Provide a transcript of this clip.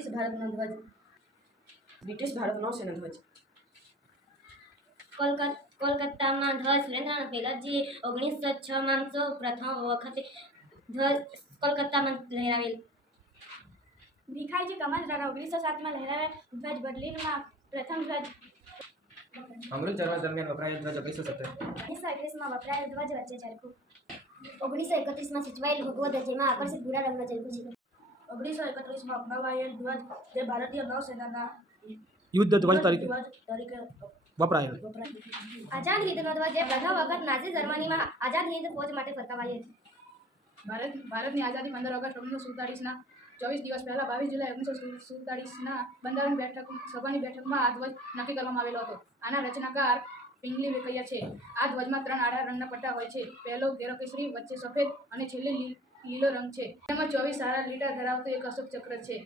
British ભારતનો ધ્વજ. British ભારતનો સેનાધ્વજ ધ્વજ? કોલકાતામાં ધ્વજ સુરેન્દ્રનાથ પહેલાજી ઓગણીસો છમાં સૌ પ્રથમ વખતે ધ્વજ કોલકાતામાં લહેરાવેલ. ભીખાઈજી કમલ દ્વારા ઓગણીસો સાતમાં લહેરાવેલ ધ્વજ બર્લિનમાં પ્રથમ ધ્વજ. અંગ્રેજ ચળવળ દરમિયાન વપરાયેલ ધ્વજ ઓગણીસો સત્તર. ઓગણીસો એકવીસમાં વપરાયેલ ધ્વજ વચ્ચે ચરખું ઓગણીસો એકત્રીસમાં સૂચવાયેલ ભગવદ જેમાં આકર્ષિત ભૂરા રંગનો ચરખું છે ઓગણીસો એકત્રીસમાં અપનાવાયેલ ધ્વજ જે ભારતીય નૌસેનાના યુદ્ધ ધ્વજ તરીકે વપરાયેલ. વપરાય આઝાદ હિંદનો ધ્વજ પ્રથમ વખત નાઝી જર્મનીમાં આઝાદ હિંદ ફોજ માટે ફરકાવાયેલ ભારત ભારતની આઝાદી પંદર ઓગસ્ટ ઓગણીસો સુડતાળીસના ચોવીસ દિવસ પહેલા બાવીસ જુલાઈ ઓગણીસો સુડતાળીસના બંધારણ બેઠક સભાની બેઠકમાં આ ધ્વજ નક્કી કરવામાં આવેલો હતો. આના રચનાકાર પિંગલી વેકૈયા છે. આ ધ્વજમાં ત્રણ આડા રંગના પટ્ટા હોય છે. પહેલો ઘેરો કેસરી વચ્ચે સફેદ અને છેલ્લે લીલો રંગ છે. તેમાં ચોવીસ સારા લીટા ધરાવતું એક અશોક ચક્ર છે.